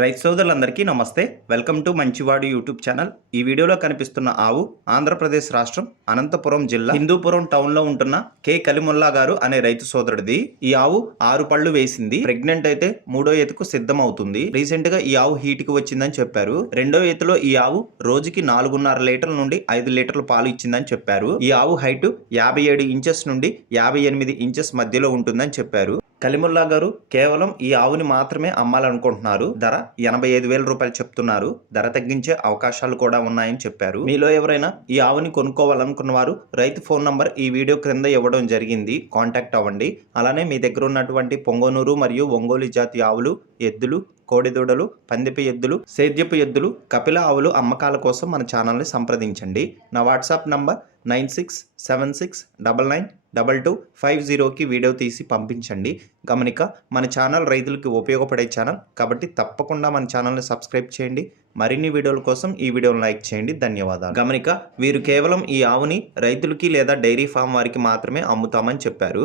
రైతు సోదరులందరికీ నమస్తే. వెల్కమ్ టు మంచివాడు యూట్యూబ్ ఛానల్. ఈ వీడియోలో కనిపిస్తున్న ఆవు ఆంధ్రప్రదేశ్ రాష్ట్రం అనంతపురం జిల్లా హిందూపురం టౌన్లో ఉంటున్న కె కలిముల్లా గారు అనే రైతు సోదరుడిది. ఈ ఆవు 6 పళ్ళు వేసింది. ప్రెగ్నెంట్ అయితే 3వ ఈతకు సిద్ధం అవుతుంది. రీసెంట్ గా ఈ ఆవు హీట్ కి వచ్చిందని చెప్పారు. 2వ ఈతలో ఈ ఆవు రోజుకి 4.5 లీటర్ల నుండి 5 లీటర్ల పాలు ఇచ్చిందని చెప్పారు. ఈ ఆవు హైట్ 57 ఇంచెస్ నుండి 58 ఇంచెస్ మధ్యలో ఉంటుందని చెప్పారు. కలిముల్లా గారు కేవలం ఈ ఆవుని మాత్రమే అమ్మాలనుకుంటున్నారు. ధర 85,000 రూపాయలు చెప్తున్నారు. ధర తగ్గించే అవకాశాలు కూడా ఉన్నాయని చెప్పారు. మీలో ఎవరైనా ఈ ఆవుని కొనుక్కోవాలనుకున్న వారు రైతు ఫోన్ నంబర్ ఈ వీడియో క్రింద ఇవ్వడం జరిగింది. కాంటాక్ట్ అవ్వండి. అలానే మీ దగ్గర ఉన్నటువంటి పొంగనూరు మరియు ఒంగోలు జాతి ఆవులు, ఎద్దులు, కోడిదూడలు, పందిపి ఎద్దులు, సేద్యపు ఎద్దులు, కపిల ఆవులు అమ్మకాల కోసం మన ఛానల్ని సంప్రదించండి. నా వాట్సాప్ నంబర్ 9676992250కి వీడియో తీసి పంపించండి. గమనిక, మన ఛానల్ రైతులకు ఉపయోగపడే ఛానల్ కాబట్టి తప్పకుండా మన ఛానల్ని సబ్స్క్రైబ్ చేయండి. మరిన్ని వీడియోల కోసం ఈ వీడియోని లైక్ చేయండి. ధన్యవాదాలు. గమనిక, వీరు కేవలం ఈ ఆవుని రైతులకి లేదా డైరీ ఫామ్ వారికి మాత్రమే అమ్ముతామని చెప్పారు.